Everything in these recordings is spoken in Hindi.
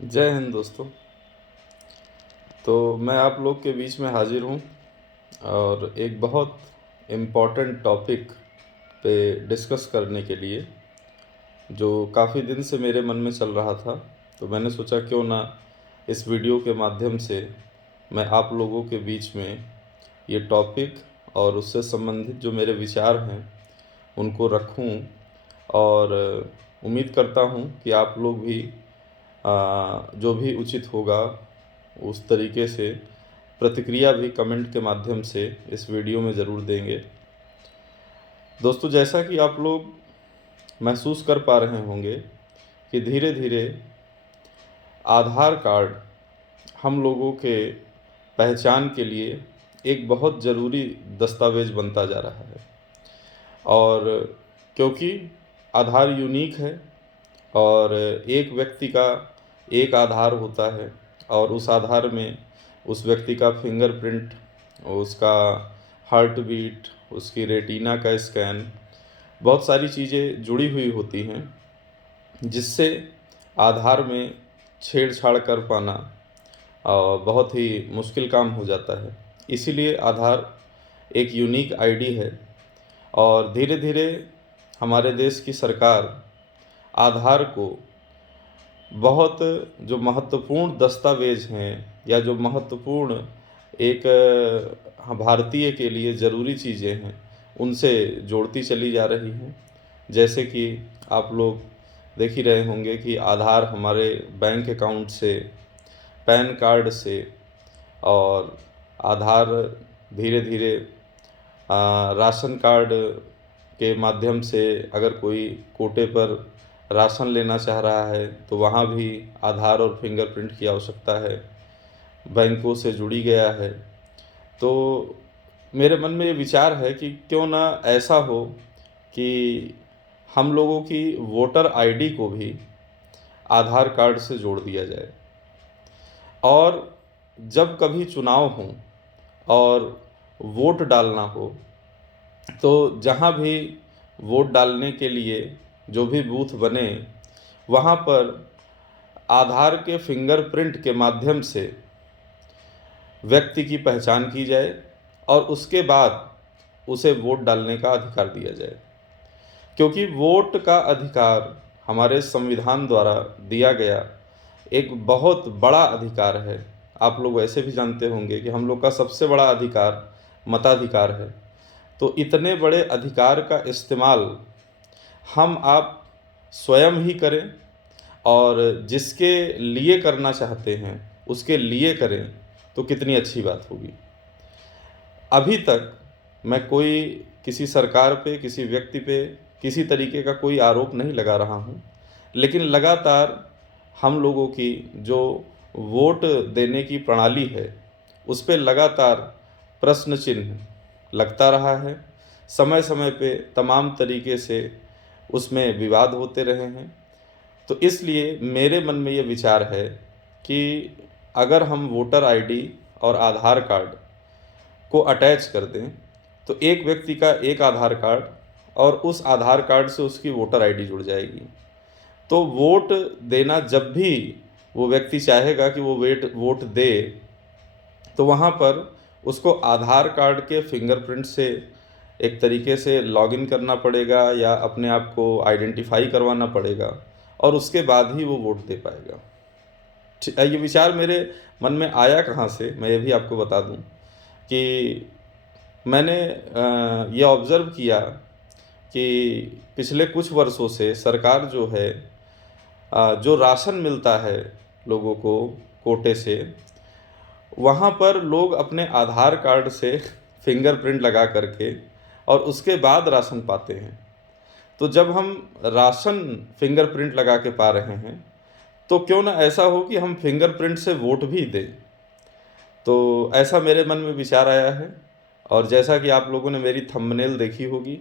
जय हिंद दोस्तों। तो मैं आप लोग के बीच में हाजिर हूँ और एक बहुत इम्पॉर्टेंट टॉपिक पे डिस्कस करने के लिए, जो काफ़ी दिन से मेरे मन में चल रहा था। तो मैंने सोचा क्यों ना इस वीडियो के माध्यम से मैं आप लोगों के बीच में ये टॉपिक और उससे संबंधित जो मेरे विचार हैं उनको रखूं। और उम्मीद करता हूं कि आप लोग भी जो भी उचित होगा उस तरीके से प्रतिक्रिया भी कमेंट के माध्यम से इस वीडियो में ज़रूर देंगे। दोस्तों, जैसा कि आप लोग महसूस कर पा रहे होंगे कि धीरे धीरे आधार कार्ड हम लोगों के पहचान के लिए एक बहुत ज़रूरी दस्तावेज़ बनता जा रहा है। और क्योंकि आधार यूनिक है और एक व्यक्ति का एक आधार होता है, और उस आधार में उस व्यक्ति का फिंगरप्रिंट, उसका हार्ट बीट, उसकी रेटिना का स्कैन, बहुत सारी चीज़ें जुड़ी हुई होती हैं, जिससे आधार में छेड़छाड़ कर पाना बहुत ही मुश्किल काम हो जाता है। इसीलिए आधार एक यूनिक आईडी है। और धीरे धीरे हमारे देश की सरकार आधार को बहुत जो महत्वपूर्ण दस्तावेज हैं या जो महत्वपूर्ण एक भारतीय के लिए ज़रूरी चीज़ें हैं उनसे जोड़ती चली जा रही हैं। जैसे कि आप लोग देख ही रहे होंगे कि आधार हमारे बैंक अकाउंट से, पैन कार्ड से, और आधार धीरे धीरे राशन कार्ड के माध्यम से अगर कोई कोटे पर राशन लेना चाह रहा है तो वहाँ भी आधार और फिंगरप्रिंट की आवश्यकता है, बैंकों से जुड़ी गया है। तो मेरे मन में ये विचार है कि क्यों ना ऐसा हो कि हम लोगों की वोटर आईडी को भी आधार कार्ड से जोड़ दिया जाए। और जब कभी चुनाव हो और वोट डालना हो, तो जहाँ भी वोट डालने के लिए जो भी बूथ बने, वहाँ पर आधार के फिंगरप्रिंट के माध्यम से व्यक्ति की पहचान की जाए और उसके बाद उसे वोट डालने का अधिकार दिया जाए। क्योंकि वोट का अधिकार हमारे संविधान द्वारा दिया गया एक बहुत बड़ा अधिकार है। आप लोग वैसे भी जानते होंगे कि हम लोग का सबसे बड़ा अधिकार मताधिकार है। तो इतने बड़े अधिकार का इस्तेमाल हम आप स्वयं ही करें, और जिसके लिए करना चाहते हैं उसके लिए करें, तो कितनी अच्छी बात होगी। अभी तक मैं कोई किसी सरकार पे, किसी व्यक्ति पे किसी तरीके का कोई आरोप नहीं लगा रहा हूँ, लेकिन लगातार हम लोगों की जो वोट देने की प्रणाली है उस पे लगातार प्रश्न चिन्ह लगता रहा है। समय समय पे तमाम तरीके से उसमें विवाद होते रहे हैं। तो इसलिए मेरे मन में ये विचार है कि अगर हम वोटर आईडी और आधार कार्ड को अटैच कर दें, तो एक व्यक्ति का एक आधार कार्ड और उस आधार कार्ड से उसकी वोटर आईडी जुड़ जाएगी। तो वोट देना जब भी वो व्यक्ति चाहेगा कि वो वोट दे, तो वहाँ पर उसको आधार कार्ड के फिंगरप्रिंट से एक तरीके से लॉगिन करना पड़ेगा या अपने आप को आइडेंटिफाई करवाना पड़ेगा, और उसके बाद ही वो वोट दे पाएगा। ये विचार मेरे मन में आया कहाँ से, मैं ये भी आपको बता दूं कि मैंने ये ऑब्ज़र्व किया कि पिछले कुछ वर्षों से सरकार जो है, जो राशन मिलता है लोगों को कोटे से, वहाँ पर लोग अपने आधार कार्ड से फिंगरप्रिंट लगा करके और उसके बाद राशन पाते हैं। तो जब हम राशन फिंगरप्रिंट लगा के पा रहे हैं, तो क्यों ना ऐसा हो कि हम फिंगरप्रिंट से वोट भी दें। तो ऐसा मेरे मन में विचार आया है। और जैसा कि आप लोगों ने मेरी थंबनेल देखी होगी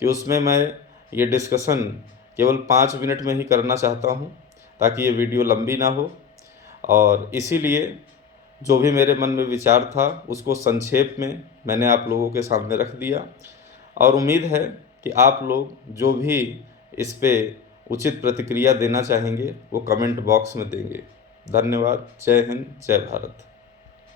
कि उसमें मैं ये डिस्कशन केवल 5 मिनट में ही करना चाहता हूँ, ताकि ये वीडियो लंबी ना हो। और इसीलिए जो भी मेरे मन में विचार था उसको संक्षेप में मैंने आप लोगों के सामने रख दिया, और उम्मीद है कि आप लोग जो भी इस पे उचित प्रतिक्रिया देना चाहेंगे वो कमेंट बॉक्स में देंगे। धन्यवाद। जय हिंद, जय भारत।